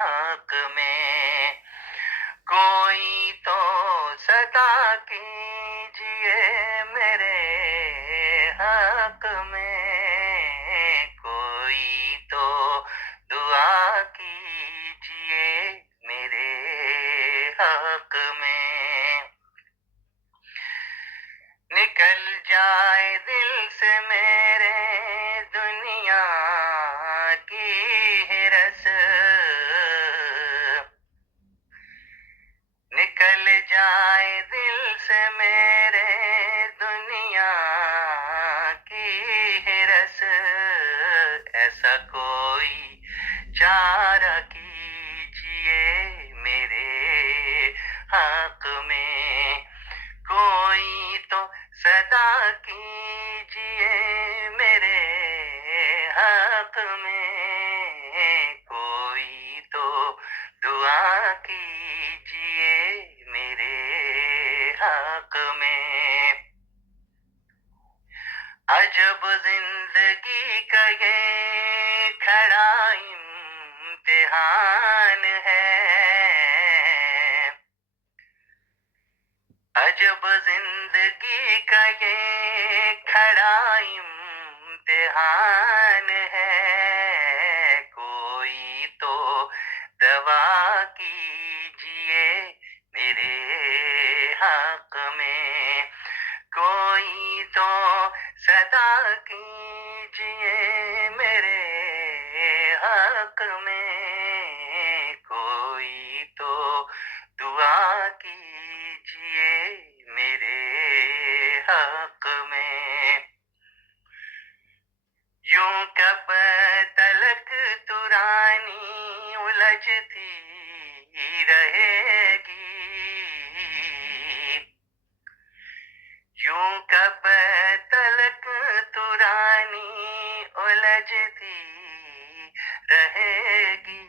حق میں کوئی تو صدا کیجئے میرے حق میں کوئی تو دعا کیجئے میرے حق میں نکل جائے دل سے میرے دنیا کی ہرس نکل جائے دل سے میرے دنیا کی ہرس ایسا کوئی چارہ کیجئے میرے حق میں کوئی تو صدا کیجئے میرے حق میں کوئی تو دعا کیجئے میرے حق میں عجب زندگی کا یہ کھڑا امتحان ہے عجب زندگی کا یہ کھڑا امتحان ہے کوئی تو دوا کیجئے میرے حق میں کوئی تو صدا کیجئے میرے حق میں کوئی تو دعا کیجئے میرے حق میں یوں کب تلک ترانی الجھتی رہے گی یوں کب تلک ترانی الجھتی رہے گی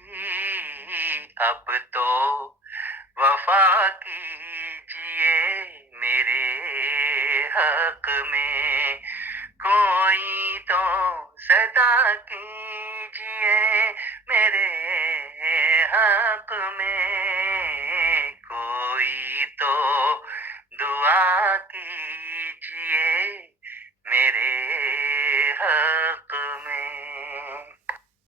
اب تو وفا کیجئے میرے حق میں کوئی تو صدا کیجئے میرے حق میں